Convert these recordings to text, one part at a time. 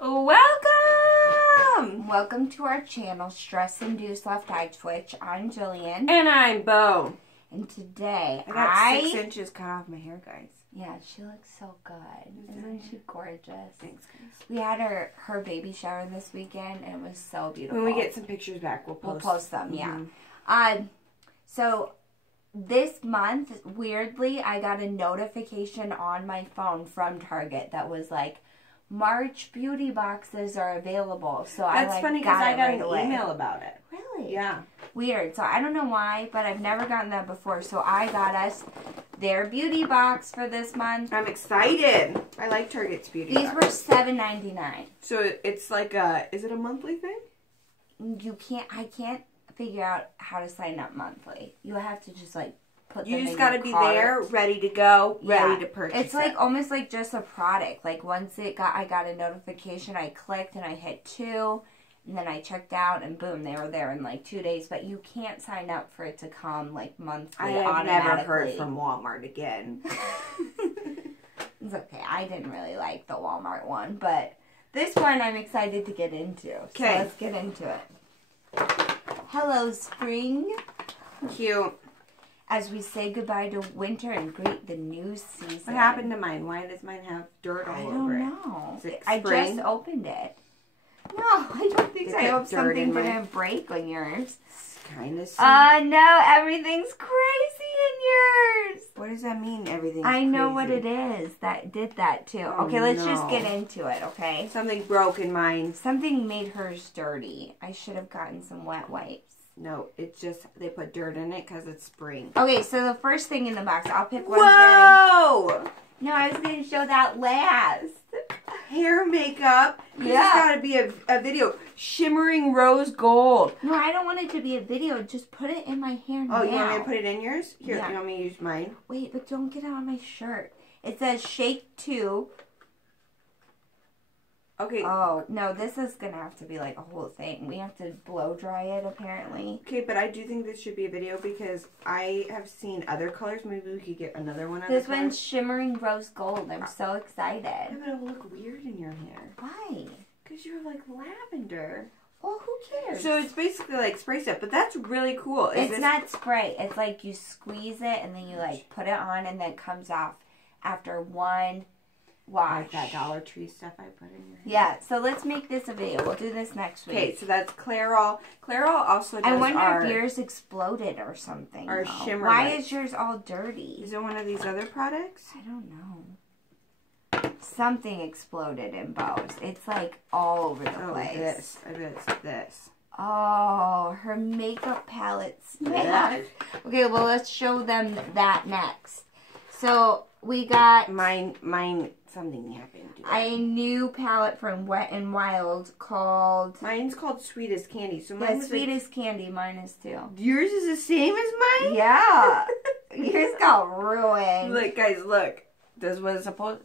Welcome! Welcome to our channel, Stress Induced Left Eye Twitch. I'm Jillian. And I'm Bo. And today I got 6 inches cut off my hair, guys. Yeah, she looks so good. Isn't she gorgeous? Thanks, guys. We had her baby shower this weekend, and it was so beautiful. When we get some pictures back, we'll post them, yeah. So this month, weirdly, I got a notification on my phone from Target that was like, March beauty boxes are available. So That's funny because I got an email about it. Really? Yeah. Weird. So I don't know why, but I've never gotten that before. So I got us their beauty box for this month. I'm excited. I like Target's beauty box. These were $7.99. So it's like is it a monthly thing? I can't figure out how to sign up monthly. You have to just like put them in your gotta be there, ready to go, ready to purchase. It's like almost like just a product. Like once I got a notification, I clicked and I hit 2, and then I checked out, and boom, they were there in like 2 days. But you can't sign up for it to come like monthly. I have never heard from Walmart again. It's okay. I didn't really like the Walmart one, but this one I'm excited to get into. Okay, so let's get into it. Hello, spring. Cute. As we say goodbye to winter and greet the new season. What happened to mine? Why does mine have dirt all over it? I don't know. Is it I spring? just opened it. No, I don't think so. I hope something didn't break on yours. Kind of. No, everything's crazy in yours. What does that mean, everything's I know crazy? what it is that did that too. Oh, okay, let's just get into it, okay? Something broke in mine. Something made hers dirty. I should have gotten some wet wipes. No, it's just they put dirt in it because it's spring. Okay, so the first thing in the box, I'll pick one Whoa! thing. No, I was going to show that last. Hair makeup. Yeah. This has got to be a video. Shimmering rose gold. No, I don't want it to be a video. Just put it in my hair now. Oh, you want me to put it in yours? Here, yeah. You want me to use mine? Wait, but don't get it on my shirt. It says Shake 2. Okay. Oh, no, this is going to have to be like a whole thing. We have to blow dry it, apparently. Okay, but I do think this should be a video because I have seen other colors. Maybe we could get another one of this one's Shimmering Rose Gold. I'm so excited. Yeah, but it'll look weird in your hair. Why? Because you're like lavender. Well, who cares? So it's basically like spray stuff, but that's really cool. It's not spray. It's like you squeeze it and then you like put it on and then it comes off after one wash. Like that Dollar Tree stuff I put in your hair. Yeah, so let's make this a video. We'll do this next week. Okay, so that's Clairol. Clairol also does I wonder if yours exploded or something. Our shimmer Why lights. is yours all dirty? Is it one of these other products? I don't know. Something exploded in Bo's. It's like all over the place. I bet it's this. Oh, her makeup palette smashed. Okay, well, let's show them that next. So, we got... Mine, something happened. A new palette from Wet n Wild called... Mine's called Sweet as Candy. So yeah, Sweet as Candy. Mine is too. Yours is the same as mine? Yeah. Yours got ruined. Look, guys, look. This was supposed...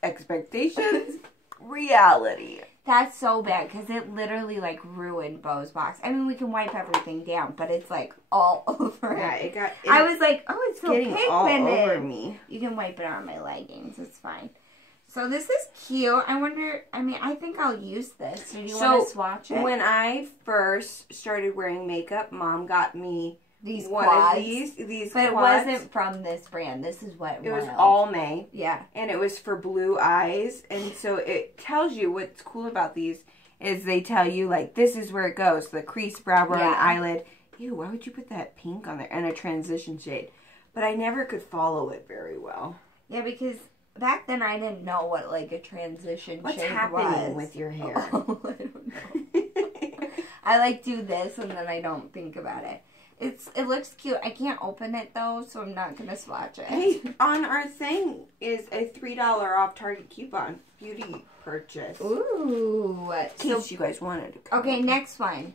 Expectations, reality. That's so bad because it literally like ruined Bo's box. I mean, we can wipe everything down, but it's like all over. Yeah, it got. I was like, oh, it's so getting pigmented. all over me. You can wipe it on my leggings. It's fine. So this is cute. I wonder. I mean, I think I'll use this. Do you want to swatch it? When I first started wearing makeup, Mom got me these one quads. of these but quads. It wasn't from this brand. This is what it was all May. Yeah. And it was for blue eyes. And so it tells you what's cool about these is they tell you, like, this is where it goes. The crease, brow bone, eyelid. Ew, why would you put that pink on there? And a transition shade. But I never could follow it very well. Yeah, because back then I didn't know what, like, a transition What's shade happening was. with your hair? Oh, I don't know. I, like, do this and then I don't think about it. It looks cute. I can't open it though, so I'm not gonna swatch it. Hey, on our thing is a $3 off Target coupon beauty purchase. Ooh. In case you guys wanted to come. Okay, next one.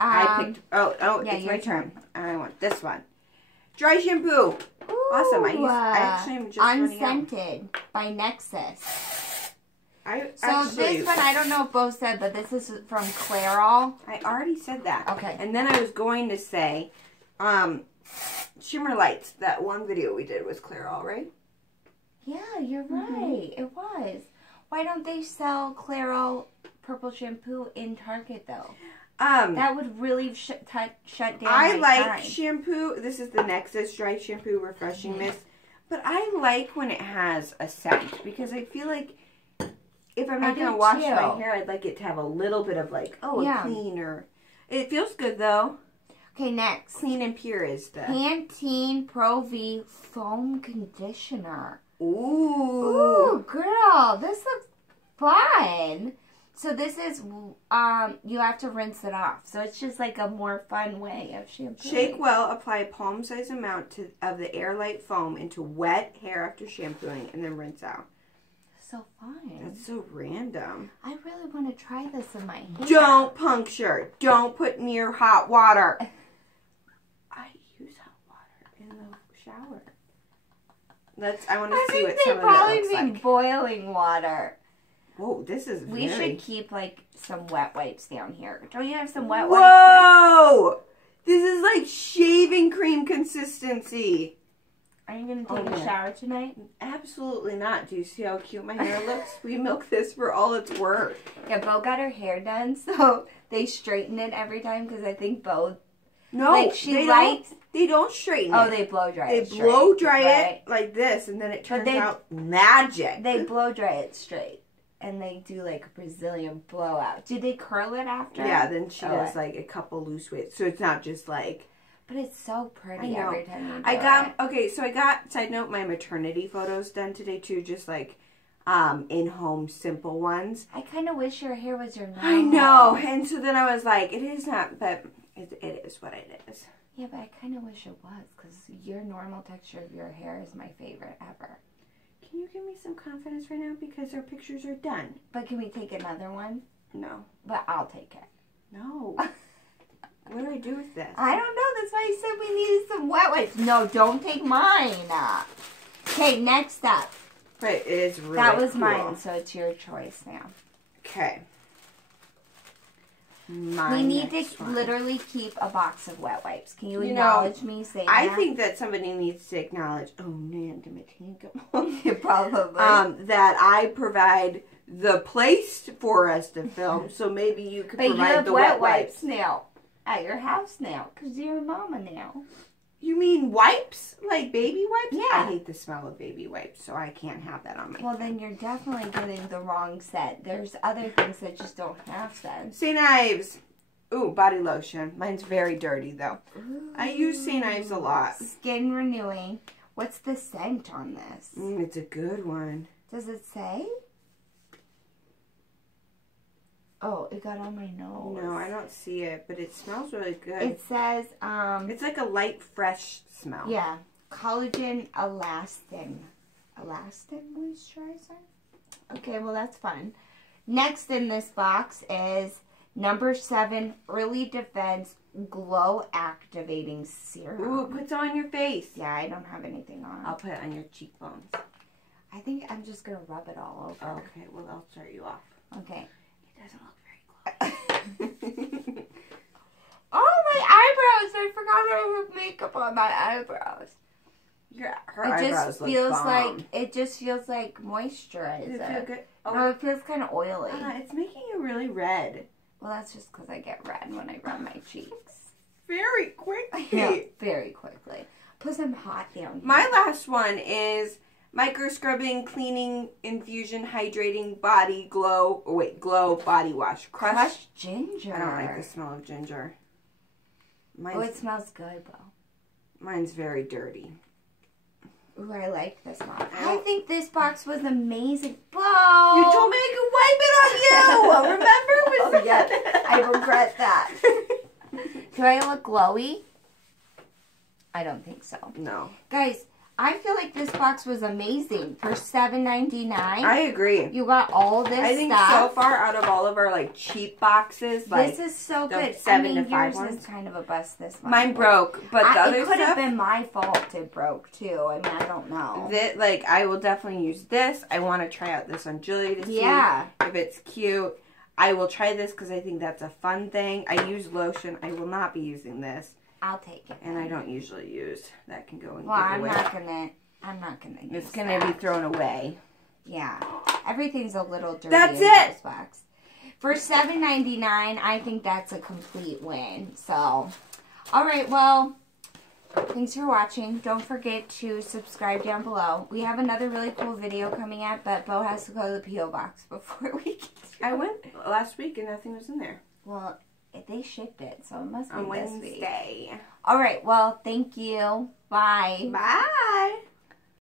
I picked. Oh, yeah, it's my turn. I want this one. Dry shampoo. Ooh, Awesome. I actually am just Unscented by Nexus. This one, I don't know if Bo said, but this is from Clairol. I already said that. Okay. And then I was going to say, Shimmer Lights. That one video we did was Clairol, right? Yeah, you're right. It was. Why don't they sell Claro purple shampoo in Target though? That would really shut down I my like time. shampoo. This is the Nexus Dry Shampoo Refreshing Mist. But I like when it has a scent because I feel like if I'm not going to wash my hair, I'd like it to have a little bit of like, a cleaner. It feels good though. Okay, next. Clean and Pure is the Pantene Pro V Foam Conditioner. Ooh, girl, this looks fun. So this is, you have to rinse it off. So it's just like a more fun way of shampooing. Shake well, apply a palm-sized amount of the airlight foam into wet hair after shampooing, and then rinse out. So fun. That's so random. I really want to try this in my hair. Don't puncture. Don't put near hot water. I use hot water in the shower. I want to see what some of it looks like. I think they probably mean boiling water. Whoa, this is We should keep, like, some wet wipes down here. Don't you have some wet wipes? Whoa! This is like shaving cream consistency. Are you going to take a shower tonight? Absolutely not. Do you see how cute my hair looks? We milk this for all it's worth. Yeah, Bo got her hair done, so they straighten it every time because I think Bo... No, like they don't straighten it. Oh, they blow dry it straight. They blow dry it like this, and then it turns out magic. They blow dry it straight. And they do like a Brazilian blowout. Do they curl it after? Yeah, then she does like a couple loose waves. So it's not just like... But it's so pretty every time you do I got, side note, my maternity photos done today too. Just like in-home simple ones. I kind of wish your hair was your normal. I know. And so then I was like, it is not, but it is what it is. Yeah, but I kind of wish it was because your normal texture of your hair is my favorite ever. Can you give me some confidence right now because our pictures are done? But can we take another one? No. But I'll take it. No. What do I do with this? I don't know. That's why I said we needed some wet wipes. No, don't take mine. Okay, next up. But it is really That was cool. mine, so it's your choice now. Okay. We need to literally keep a box of wet wipes. Can you acknowledge me? Say that. I think that somebody needs to acknowledge. Oh man, probably. That I provide the place for us to film, so maybe you could provide the wet wipes now at your house now, because you're a mama now. You mean wipes? Like baby wipes? Yeah. I hate the smell of baby wipes, so I can't have that on my Well, then you're definitely getting the wrong scent. There's other things that just don't have scent. St. Ives. Ooh, body lotion. Mine's very dirty, though. Ooh. I use St. Ives a lot. Skin renewing. What's the scent on this? It's a good one. Does it say? Oh, it got on my nose. No, I don't see it, but it smells really good. It says, it's like a light, fresh smell. Yeah. Collagen elastin. Elastin moisturizer? Okay, well, that's fun. Next in this box is number 7 Early Defense Glow Activating Serum. Ooh, put some on your face. Yeah, I don't have anything on. I'll put it on your cheekbones. I think I'm just going to rub it all over. Okay, well, I'll start you off. Okay. It doesn't look very glowy. Oh, my eyebrows! I forgot I have makeup on my eyebrows. Her eyebrows look bomb. It just feels like moisturizer. Does it feel good? Oh. No, it feels kind of oily. It's making you really red. Well, that's just because I get red when I rub my cheeks. Very quickly. Yeah, very quickly. Put some hot down here. My last one is Micro Scrubbing Cleaning Infusion Hydrating Body Glow. Oh, wait, Glow Body Wash. Crushed ginger. I don't like the smell of ginger. It smells good, though. Mine's very dirty. Ooh, I like this box. I think this box was amazing. Bo! You told me I could wipe it on you! Remember? Oh, yeah. I regret that. Do I look glowy? I don't think so. No. Guys, I feel like this box was amazing for $7.99. I agree. You got all this stuff. I think so far out of all of our like cheap boxes, like this is so good. 7 to 5 yours ones. is kind of a bust this month. Mine broke, but the other it could have stuff been my fault it broke too. I mean, I don't know. like I will definitely use this. I want to try out this on Julie to see if it's cute. I will try this because I think that's a fun thing. I use lotion. I will not be using this. I'll take it. And I don't usually use. That can go in I'm not gonna It's gonna be thrown away. Yeah. Everything's a little dirty That's in it. this box. For $7.99, I think that's a complete win. So, all right, well, thanks for watching. Don't forget to subscribe down below. We have another really cool video coming up, but Bo has to go to the P.O. box before we get to I went last week and nothing was in there. Well, they shipped it, so it must be on this week. Wednesday. All right, well, thank you. Bye. Bye.